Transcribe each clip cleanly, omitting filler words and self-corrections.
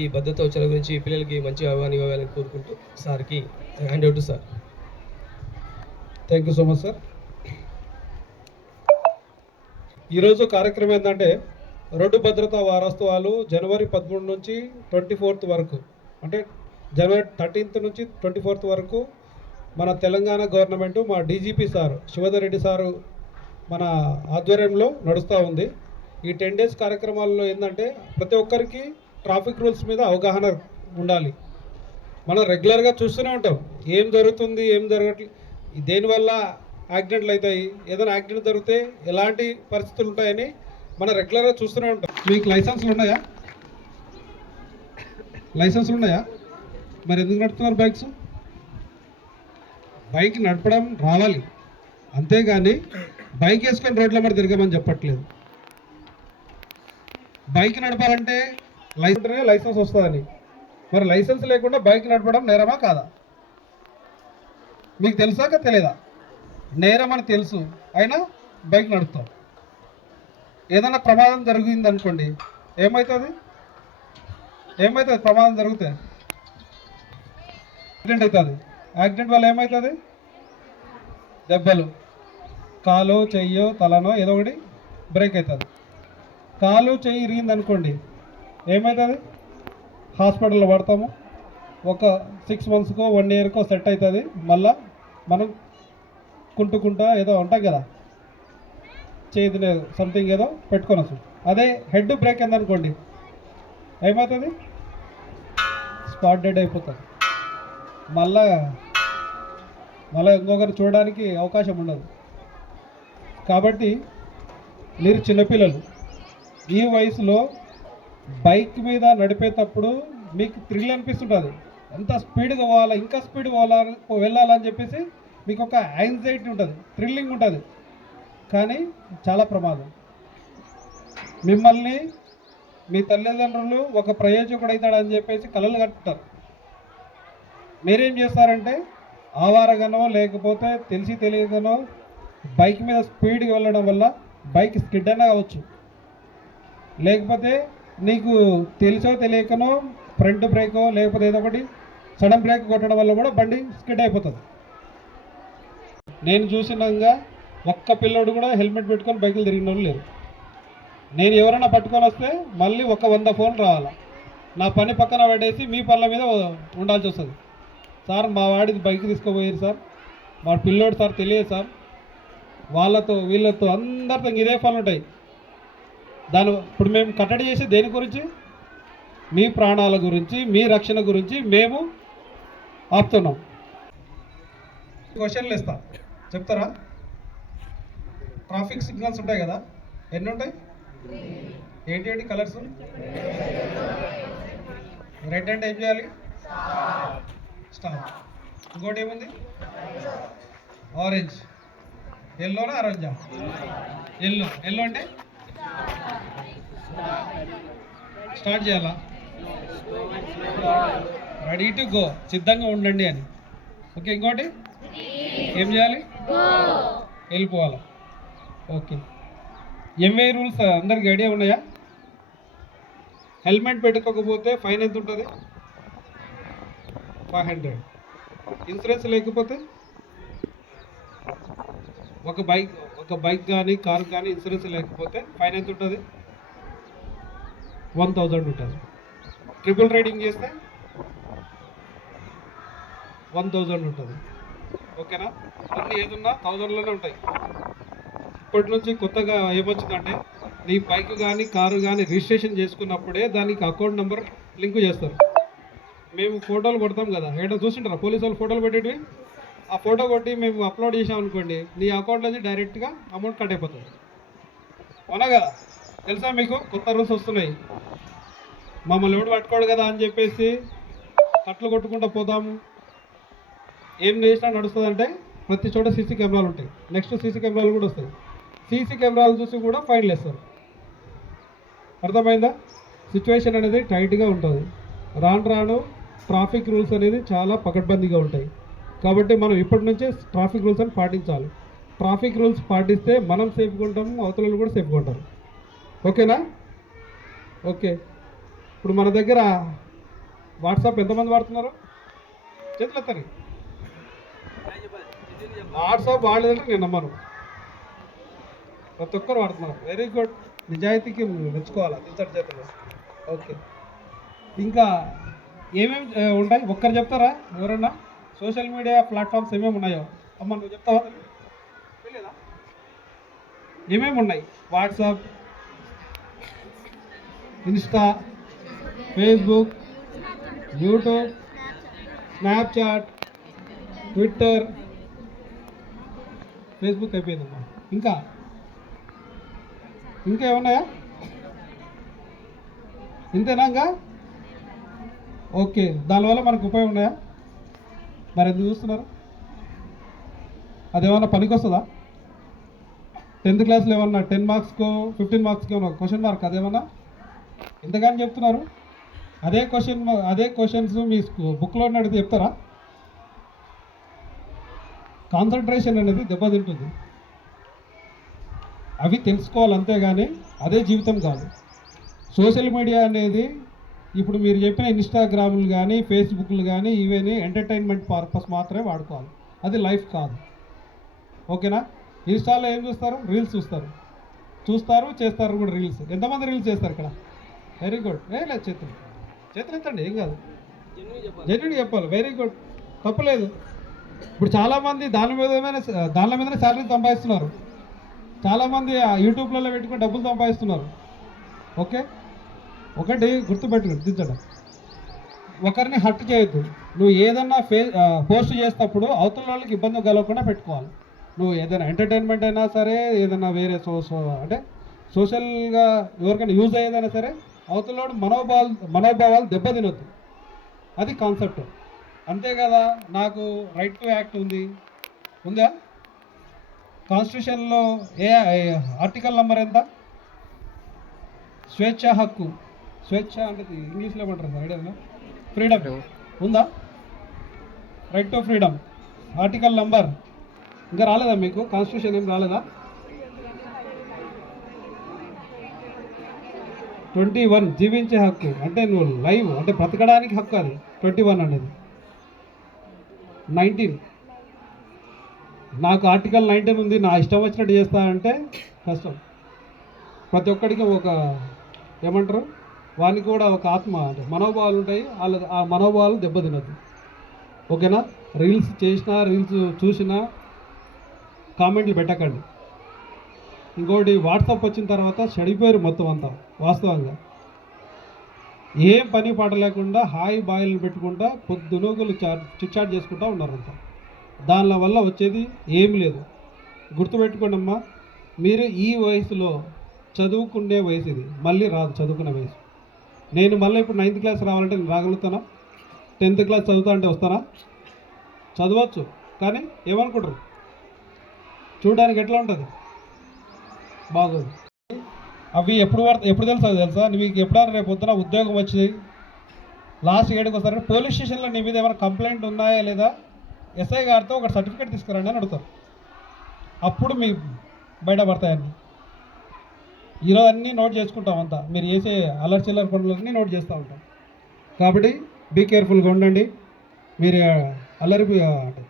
ఈ భద్రత ఉత్సవాల గురించి పిల్లలకి మంచి అవగాహన ఇవ్వాలని కోరుకుంటూ సార్కి hand out sir. Thank you so much sir. ఈరోజు కార్యక్రమం ఏంటంటే రోడ్డు భద్రతా వారోత్సవాలు జనవరి 13 నుంచి 24 వరకు, అంటే జనవరి 13 నుంచి 24 వరకు మన తెలంగాణ గవర్నమెంట్ మా DGP sir Shivadhar Reddy sir మన ఆధ్వర్యంలో నడుస్తూ ఉంది. ఈ 10 డేస్ కార్యక్రమాల్లో ఏంటంటే ప్రతి ఒక్కరికి ట్రాఫిక్ రూల్స్ మీద అవగాహన ఉండాలి. మనం రెగ్యులర్గా చూస్తూనే ఉంటాం ఏం జరుగుతుంది ఏం జరగట్లేదు, దేనివల్ల యాక్సిడెంట్లు అవుతాయి, ఏదైనా యాక్సిడెంట్ జరిగితే ఎలాంటి పరిస్థితులు ఉంటాయని మనం రెగ్యులర్గా చూస్తూనే ఉంటాం. మీకు లైసెన్స్లు ఉన్నాయా? లైసెన్స్లు ఉన్నాయా? మరి ఎందుకు నడుపుతున్నారు బైక్స్? బైక్ నడపడం రావాలి, అంతేగాని బైక్ వేసుకొని రోడ్ల మీద తిరగమని చెప్పట్లేదు. బైక్ నడపాలంటే లైసెన్స్ వస్తుందని, మరి లైసెన్స్ లేకుండా బైక్ నడపడం నేరమా కాదా? మీకు తెలుసాక తెలియదా? నేరం అని తెలుసు, అయినా బైక్ నడుపుతాం. ఏదైనా ప్రమాదం జరిగింది అనుకోండి, ఏమవుతుంది? ప్రమాదం జరిగితే యాక్సిడెంట్ అవుతుంది. యాక్సిడెంట్ వల్ల ఏమవుతుంది? దెబ్బలు, కాలు చెయ్యో తలనో ఏదో ఒకటి బ్రేక్ అవుతుంది. కాలు చెయ్యి ఇరిగింది అనుకోండి, ఏమవుతుంది? హాస్పిటల్లో పడతాము. ఒక 6 మంత్స్కో 1 ఇయర్కో సెట్ అవుతుంది. మళ్ళీ మనం కుంటుకుంటా ఏదో ఉంటాం కదా, చేతిలో సంథింగ్ ఏదో పెట్టుకోవచ్చు. అదే హెడ్ బ్రేక్ అయిందనుకోండి, ఏమవుతుంది? స్పాట్ డెడ్ అయిపోతుంది. మళ్ళా ఇంకొకరు చూడడానికి అవకాశం ఉండదు. కాబట్టి మీరు చిన్నపిల్లలు, ఈ వయసులో బైక్ మీద నడిపేటప్పుడు మీకు థ్రిల్ అనిపిస్తుంటుంది. ఎంత స్పీడ్గా పోవాలా, ఇంకా స్పీడ్ వెళ్ళాలని చెప్పేసి మీకు ఒక యాంగ్జైటీ ఉంటుంది, థ్రిల్లింగ్ ఉంటుంది. కానీ చాలా ప్రమాదం. మిమ్మల్ని మీ తల్లిదండ్రులు ఒక ప్రయోజకుడు అవుతాడని చెప్పేసి కలలు కట్టుతారు. మీరేం చేస్తారంటే ఆవారగానో లేకపోతే తెలియకనో బైక్ మీద స్పీడ్గా వెళ్ళడం వల్ల బైక్ స్కిడ్ అయినా కావచ్చు, లేకపోతే నీకు తెలుసో తెలియకనో ఫ్రంట్ బ్రేకో లేకపోతే ఏదో ఒకటి సడన్ బ్రేక్ కొట్టడం వల్ల కూడా బండి స్కిడ్ అయిపోతుంది. నేను చూసినంగా ఒక్క పిల్లోడు కూడా హెల్మెట్ పెట్టుకొని బైకులు తిరిగిన వాళ్ళు లేరు. నేను ఎవరైనా పట్టుకొని వస్తే మళ్ళీ 100 ఫోన్లు రావాలి. నా పని పక్కన పడేసి మీ పనుల మీద ఉండాల్సి వస్తుంది. సార్ మా వాడిది బైక్ తీసుకుపోయారు సార్, మా పిల్లోడు సార్ తెలియదు సార్, వాళ్ళతో వీళ్ళతో అందరితో ఇదే పనులు ఉంటాయి. ఇప్పుడు మేము కట్టడి చేసి దేని గురించి? మీ ప్రాణాల గురించి, మీ రక్షణ గురించి మేము ఆపుతున్నాం. క్వశ్చన్లు ఇస్తా, చెప్తారా? ట్రాఫిక్ సిగ్నల్స్ ఉంటాయి కదా, ఎన్ని ఉంటాయి? ఏంటి కలర్స్? రెడ్ అంటే ఏం చేయాలి? స్టాప్. ఇంకోటి ఏముంది? ఆరెంజ్. ఎల్లోనా ఆరెంజా? ఎల్లో అంటే స్టార్ట్ చేయాలా? రెడీ టు గో, సిద్ధంగా ఉండండి అని. ఓకే, ఇంకోటి ఏం చేయాలి? వెళ్ళిపోవాలి. ఓకే, ఎంఏ రూల్స్ అందరికి ఐడియా ఉన్నాయా? హెల్మెట్ పెట్టుకోకపోతే ఫైన్ ఎంత ఉంటుంది? 500. ఇన్సూరెన్స్ లేకపోతే ఒక బైక్ కానీ కారు కానీ ఇన్సూరెన్స్ లేకపోతే ఫైన్ ఎంత ఉంటుంది? 1000 ఉంటుంది. ట్రిపుల్ రైడింగ్ చేస్తే 1000 ఉంటుంది. ఓకేనా? అన్నీ ఏదున్నా 1000లోనే ఉంటాయి. ఇప్పటి నుంచి కొత్తగా ఏమొచ్చిందంటే నీ బైక్ కానీ కారు కానీ రిజిస్ట్రేషన్ చేసుకున్నప్పుడే దానికి అకౌంట్ నెంబర్ లింక్ చేస్తారు. మేము ఫోటోలు కొడతాం కదా, ఏదో చూసింటారా పోలీసు వాళ్ళు ఫోటోలు పెట్టేటివి? ఆ ఫోటో కొట్టి మేము అప్లోడ్ చేసాం అనుకోండి, నీ అకౌంట్లోంచి డైరెక్ట్గా అమౌంట్ కట్ అయిపోతుంది. అవునా కదా? తెలుసా మీకు? కొత్త రూల్స్ వస్తున్నాయి. మమ్మల్ని ఎవడు పట్టుకోడు కదా అని చెప్పేసి కట్లు కొట్టుకుంటూ పోతాము. ఏం చేసినా నడుస్తుంది అంటే ప్రతి చోట సీసీ కెమెరాలు ఉంటాయి. నెక్స్ట్ సీసీ కెమెరాలు కూడా వస్తాయి. సీసీ కెమెరాలు చూసి కూడా ఫైన్లు వేస్తారు. అర్థమైందా? సిచ్యువేషన్ అనేది టైట్గా ఉంటుంది. రాను ట్రాఫిక్ రూల్స్ అనేది చాలా పకడ్బందీగా ఉంటాయి. కాబట్టి మనం ఇప్పటి నుంచే ట్రాఫిక్ రూల్స్ అని పాటించాలి. ట్రాఫిక్ రూల్స్ పాటిస్తే మనం సేఫ్గా ఉంటాము, అవతల కూడా సేఫ్గా ఉంటారు. ఓకేనా? ఓకే. ఇప్పుడు మన దగ్గర వాట్సాప్ ఎంతమంది వాడుతున్నారు? చేతులు ఎత్తండి. వాట్సాప్ వాడలేదంటే నేను నమ్మను. ప్రతి ఒక్కరు వాడుతున్నారు. Very good. నిజాయితీకి మెచ్చుకోవాలి ఇంతటి చేతులు. ఓకే, ఇంకా ఏమేమి ఉంటాయి ఒక్కరు చెప్తారా? ఎవరన్నా సోషల్ మీడియా ప్లాట్ఫామ్స్ ఏమేమి ఉన్నాయో అమ్మ నువ్వు చెప్తావా? తెలియదా? ఏమేమి ఉన్నాయి? WhatsApp, Insta, Facebook, YouTube, Snapchat, Twitter. Facebook అయిపోయిందమ్మా. ఇంకా ఇంకా ఏమన్నాయా? ఇంతేనా? ఇంకా ఓకే, దానివల్ల మనకు ఉపయోగం ఉన్నాయా? మరి ఎందుకు చూస్తున్నారు? అదేమన్నా పనికి వస్తుందా? 10th క్లాస్లో ఏమన్నా 10 మార్క్స్కో 15 మార్క్స్కి ఏమన్నా క్వశ్చన్ మార్క్ అదేమన్నా ఎంతగానో చెప్తున్నారు? అదే క్వశ్చన్స్ మీ బుక్లో అడిగితే చెప్తారా? కాన్సన్ట్రేషన్ అనేది దెబ్బతింటుంది. అవి తెలుసుకోవాలి అంతేగాని అదే జీవితం కాదు. సోషల్ మీడియా అనేది ఇప్పుడు మీరు చెప్పిన ఇన్స్టాగ్రాములు కానీ ఫేస్బుక్లు కానీ ఇవన్నీ ఎంటర్టైన్మెంట్ పర్పస్ మాత్రమే వాడుకోవాలి, అది లైఫ్ కాదు. ఓకేనా? ఇన్స్టాలో ఏం చూస్తారు? రీల్స్ చూస్తారు చేస్తారు కూడా రీల్స్. ఎంతమంది రీల్స్ చేస్తారు ఇక్కడ? Very good. లేదు చేతులు ఎత్తండి, ఏం కాదు. జెన్యున్గా చెప్పాలి. వెరీ గుడ్, తప్పులేదు. ఇప్పుడు చాలామంది దాని మీదనే శాలరీ సంపాదిస్తున్నారు. చాలామంది యూట్యూబ్లలో పెట్టుకుని డబ్బులు సంపాదిస్తున్నారు. ఓకే, ఒకటి గుర్తుపెట్టుకుంటాం, ఒకరిని హర్ట్ చేయొద్దు. నువ్వు ఏదన్నా పోస్ట్ చేసేటప్పుడు అవతల వాళ్ళకి ఇబ్బంది కలగకుండా పెట్టుకోవాలి. నువ్వు ఏదైనా ఎంటర్టైన్మెంట్ అయినా సరే, ఏదైనా వేరే అంటే సోషల్గా ఎవరికైనా యూజ్ అయ్యేదైనా సరే అవతల వాడు మనోభావాలు దెబ్బతినొద్దు. అది కాన్సెప్ట్. అంతే కదా? నాకు రైట్ టు యాక్ట్ ఉందా? కాన్స్టిట్యూషన్లో ఏ ఆర్టికల్ నెంబర్ ఎంత? స్వేచ్ఛ హక్కు. స్వేచ్ఛ అంటే ఇంగ్లీష్లో ఏమంటారు సార్? ఐడియా? ఫ్రీడమ్ ఉందా? Right to freedom article number ఇంకా రాలేదా మీకు? కాన్స్టిట్యూషన్ ఏం రాలేదా? 21 జీవించే హక్కు. అంటే నువ్వు లైవ్ అంటే బ్రతకడానికి హక్కు. అది 21 అనేది. 19 నాకు ఆర్టికల్ 19 ఉంది, నా ఇష్టం వచ్చినట్టు చేస్తా అంటే కష్టం. ప్రతి ఒక్కడికి ఒక ఏమంటారు, వానికి కూడా ఒక ఆత్మ అంటే మనోభావాలు ఉంటాయి. ఆ మనోభావాలు దెబ్బతినద్దు. ఓకేనా? రీల్స్ చేసినా రీల్స్ చూసినా కామెంట్లు పెట్టకండి. ఇంకోటి, వాట్సాప్ వచ్చిన తర్వాత చెడిపోయారు మొత్తం అంతా. వాస్తవంగా ఏం పని పాట లేకుండా హాయి బాయిలను పెట్టుకుంటా పొద్దునోగులు చిట్చాట్ చేసుకుంటూ ఉన్నారంతా. దానివల్ల వచ్చేది ఏమి లేదు. గుర్తుపెట్టుకోండి అమ్మా, మీరు ఈ వయసులో చదువుకునే వయసు ఇది, మళ్ళీ రాదు చదువుకునే వయసు. నేను మళ్ళీ ఇప్పుడు 9th క్లాస్ రావాలంటే నేను రాగలుగుతానా? 10th క్లాస్ చదువుతా అంటే వస్తానా? చదవచ్చు, కానీ ఏమనుకుంటారు? చూడడానికి ఎట్లా ఉంటుంది? బాగోదు. అవి ఎప్పుడు తెలుసా? మీకు ఎప్పుడైనా రేపు పొద్దున ఉద్యోగం వచ్చింది లాస్ట్ 7కి వస్తారంటే పోలీస్ స్టేషన్లో నీ మీద ఏమైనా కంప్లైంట్ ఉన్నాయా లేదా ఎస్ఐ గారితో ఒక సర్టిఫికేట్ తీసుకురండి అని అడుగుతారు. అప్పుడు మీ బయటపడతాయన్నీ. ఈరోజు అన్నీ నోట్ చేసుకుంటాం అంతా. మీరు చేసే అల్లరి చిల్లర పనులన్నీ నోట్ చేస్తూ ఉంటాం. కాబట్టి బీ కేర్ఫుల్గా ఉండండి. మీరు అల్లరి అంటే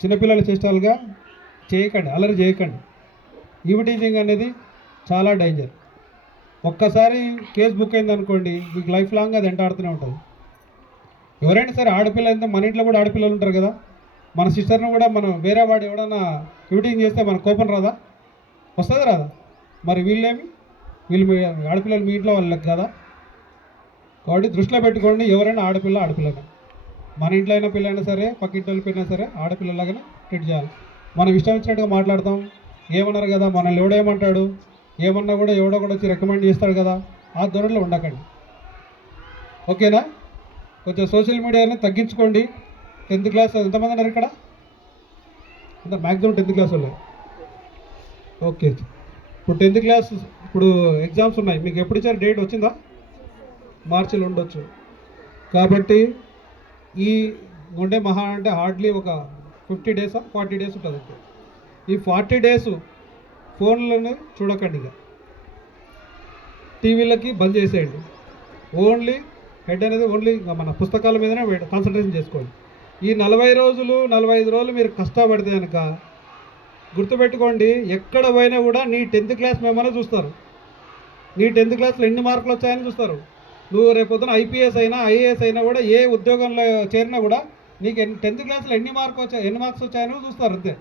చిన్నపిల్లల చేష్టాలుగా చేయకండి, అల్లరి చేయకండి. ఈవిటీజింగ్ అనేది చాలా డేంజర్. ఒక్కసారి కేసు బుక్ అయిందనుకోండి, మీకు లైఫ్ లాంగ్ అది వెంటాడుతూనే ఉంటుంది. ఎవరైనా సరే ఆడపిల్ల అయితే, మన ఇంట్లో కూడా ఆడపిల్లలు ఉంటారు కదా. మన సిస్టర్ను కూడా మనం వేరే వాడు ఎవడన్నా ఈవిటీజింగ్ చేస్తే మన కోపం రాదా? వస్తుంది రాదా? మరి వీళ్ళు ఆడపిల్లలు మీ ఇంట్లో వాళ్ళకి కదా. కాబట్టి దృష్టిలో పెట్టుకోండి, ఎవరైనా ఆడపిల్లనే. మన ఇంట్లో అయినా పిల్లైనా సరే, పక్కింటి వాళ్ళ పిల్లైనా సరే ఆడపిల్లలాగానే ట్రీట్ చేయాలి. మనం ఇష్టం వచ్చినట్టుగా మాట్లాడతాం. ఏమన్నారు కదా, మనల్ని ఎవడేమంటాడు, ఏమన్నా కూడా ఎవడో కూడా వచ్చి రికమెండ్ చేస్తాడు కదా, ఆ ధోరణిలో ఉండకండి. ఓకేనా? కొంచెం సోషల్ మీడియాని తగ్గించుకోండి. 10th క్లాస్ ఎంతమంది ఉన్నారు ఇక్కడ? అంత మ్యాక్సిమం 10th క్లాస్ వాళ్ళు. ఓకే, ఇప్పుడు 10th క్లాస్ ఇప్పుడు ఎగ్జామ్స్ ఉన్నాయి. మీకు ఎప్పుడు ఇచ్చారు? డేట్ వచ్చిందా? మార్చిలో ఉండొచ్చు. కాబట్టి ఈ ఉండే మహా అంటే హార్డ్లీ ఒక 50 డేస్ 40 డేస్ ఉంటుంది. ఈ 40 డేస్ ఫోన్లను చూడకండి, ఇక టీవీలకి బంద్ చేసేయండి. ఓన్లీ హెడ్ అనేది ఓన్లీ మన పుస్తకాల మీదనే కాన్సన్ట్రేషన్ చేసుకోండి. ఈ 40 రోజులు 45 రోజులు మీరు కష్టపడితే కనుక గుర్తుపెట్టుకోండి, ఎక్కడ పోయినా కూడా నీ 10th క్లాస్ మేమనే చూస్తారు. నీ 10th క్లాస్లో ఎన్ని మార్కులు వచ్చాయని చూస్తారు. నువ్వు రేపొద్దున ఐపీఎస్ అయినా ఐఏఎస్ అయినా కూడా ఏ ఉద్యోగంలో చేరినా కూడా నీకు 10th క్లాస్లో ఎన్ని మార్క్స్ వచ్చాయని చూస్తారు అంతే.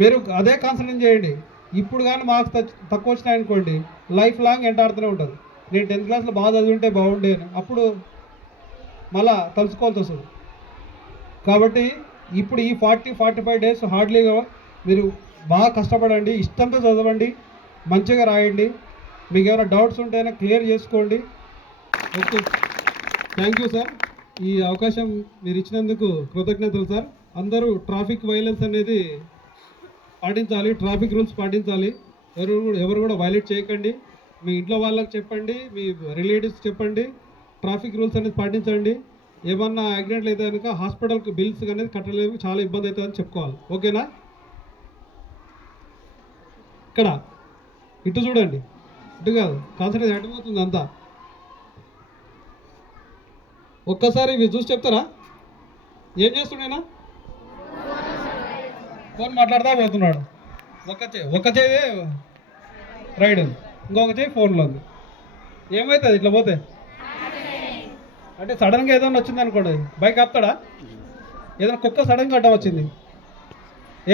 మీరు అదే కాన్సన్ట్రేట్ చేయండి. ఇప్పుడు కానీ మార్క్స్ తక్కువ వచ్చినాయనుకోండి, లైఫ్ లాంగ్ ఎంటాడుతూనే ఉంటుంది. నేను 10th క్లాస్లో బాగా చదివింటే బాగుండే అని అప్పుడు మళ్ళా తలుచుకోవాల్సి వస్తుంది. కాబట్టి ఇప్పుడు ఈ 40-45 డేస్ హార్డ్లీగా మీరు బాగా కష్టపడండి, ఇష్టంతో చదవండి, మంచిగా రాయండి. మీకు ఏమైనా డౌట్స్ ఉంటేనే క్లియర్ చేసుకోండి. Okay, thank you sir. ఈ అవకాశం మీరు ఇచ్చినందుకు కృతజ్ఞతలు సార్. అందరూ ట్రాఫిక్ వైలెన్స్ అనేది పాటించాలి, ట్రాఫిక్ రూల్స్ పాటించాలి. ఎవరు కూడా వైలేట్ చేయకండి. మీ ఇంట్లో వాళ్ళకి చెప్పండి, మీ రిలేటివ్స్ చెప్పండి, ట్రాఫిక్ రూల్స్ అనేది పాటించండి. ఏమన్నా యాక్సిడెంట్లు అయితే కనుక హాస్పిటల్కి బిల్స్ అనేది కట్టలేము, చాలా ఇబ్బంది అవుతుందని చెప్పుకోవాలి. ఓకేనా? ఇక్కడ ఇటు చూడండి, ఇటు కాదు, కాన్సన్ట్రేట్ అడిపోతుంది అంతా. ఒక్కసారి ఇవి చూసి చెప్తారా? ఏం చేస్తుండేనా? ఫోన్ మాట్లాడుతూ పోతున్నాడు. ఒక చేయి రైడ్ ఉంది, ఇంకొక చేయి ఫోన్లో ఉంది. ఏమవుతుంది ఇట్లా పోతే? అంటే సడన్గా ఏదైనా వచ్చింది అనుకోండి, బైక్ ఆపుతాడా? ఏదైనా కుక్క సడన్గా అడ్డం వచ్చింది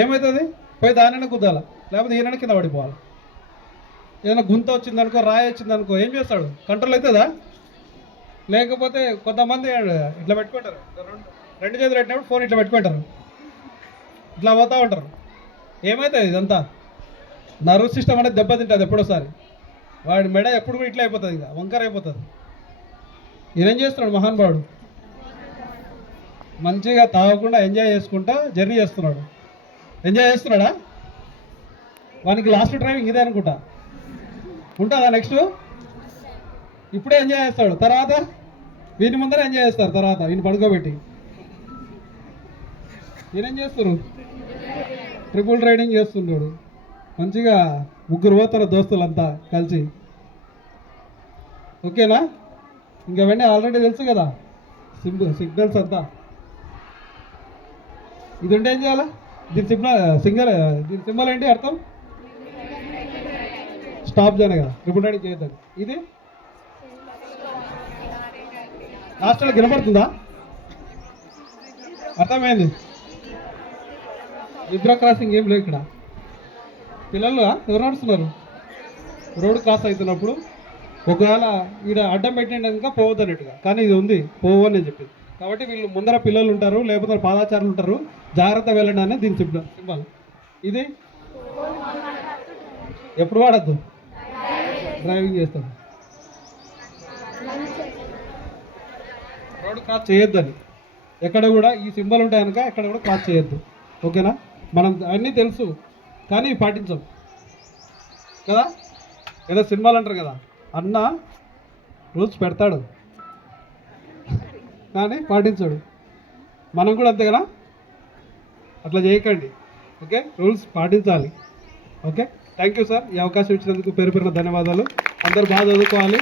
ఏమవుతుంది? పోయి దానినే కుద్దాలా, లేకపోతే ఈయన కింద పడిపోవాలి. ఏదైనా గుంత వచ్చింది అనుకో, రాయి వచ్చింది అనుకో, ఏం చేస్తాడు? కంట్రోల్ అవుతుందా? లేకపోతే కొంతమంది ఇట్లా పెట్టుకుంటారు, రెండు చేతులు పెట్టినప్పుడు ఫోన్ ఇట్లా పెట్టుకుంటారు, ఇట్లా పోతూ ఉంటారు. ఏమవుతుంది? ఇదంతా నర్వ్ సిస్టమ్ అనేది దెబ్బతింటుంది ఎప్పుడోసారి. వాడి మెడ ఎప్పుడు కూడా ఇట్లా అయిపోతుంది, ఇక వంకర అయిపోతుంది. ఈయనేం చేస్తున్నాడు మహానుభావుడు? మంచిగా తాగకుండా ఎంజాయ్ చేసుకుంటా జర్నీ చేస్తున్నాడు. ఎంజాయ్ చేస్తున్నాడా? వానికి లాస్ట్ డ్రైవింగ్ ఇదే అనుకుంటా. ఉంటుందా నెక్స్ట్? ఇప్పుడే ఎంజాయ్ చేస్తాడు, తర్వాత వీని ముందర ఎంజాయ్ చేస్తారు, తర్వాత వీని పడుకోబెట్టి. ఈయనేం చేస్తారు? ట్రిపుల్ రైడింగ్ చేస్తున్నాడు. మంచిగా ముగ్గురు పోతారు దోస్తులంతా కలిసి. ఓకేనా? ఇంకా వెంటనే ఆల్రెడీ తెలుసు కదా సిగ్నల్స్ అంతా. ఇది ఉంటే ఏం చేయాలా? దీని దీని సింబల్ ఏంటి అర్థం? స్టాప్ చేయను కదా, ట్రిపుల్ రైడింగ్ చేయొద్దని. ఇది లాస్ట్లో వినపడుతుందా? అర్థమైంది? విబ్రా క్రాసింగ్ ఏం లేవు ఇక్కడ. పిల్లలు ఎవరు నడుస్తున్నారు? రోడ్డు క్రాస్ అవుతున్నప్పుడు ఒకవేళ ఈడ అడ్డం పెట్టినాక పోవద్దు అన్నట్టుగా, కానీ ఇది ఉంది పోవు అని చెప్పింది. కాబట్టి వీళ్ళు ముందర పిల్లలు ఉంటారు, లేకపోతే పాదాచారులు ఉంటారు, జాగ్రత్త వెళ్ళండి అని దీని సింబల్. ఇది ఎప్పుడు వాడద్దు? డ్రైవింగ్ చేస్తాం, రోడ్డు క్రాస్ చేయొద్దని. ఎక్కడ కూడా ఈ సింబల్ ఉంటాయి కనుక ఎక్కడ కూడా క్రాస్ చేయొద్దు. ఓకేనా? మనం అన్నీ తెలుసు కానీ పాటించాం కదా. ఏదో సినిమాలు అంటారు కదా, అన్న రూల్స్ పెడతాడు కానీ పాటించాడు. మనం కూడా అంతే కదా, అట్లా చేయకండి. ఓకే, రూల్స్ పాటించాలి. Okay, thank you sir. ఈ అవకాశం ఇచ్చినందుకు పేరు పేరున ధన్యవాదాలు. అందరూ బాగా చదువుకోవాలి.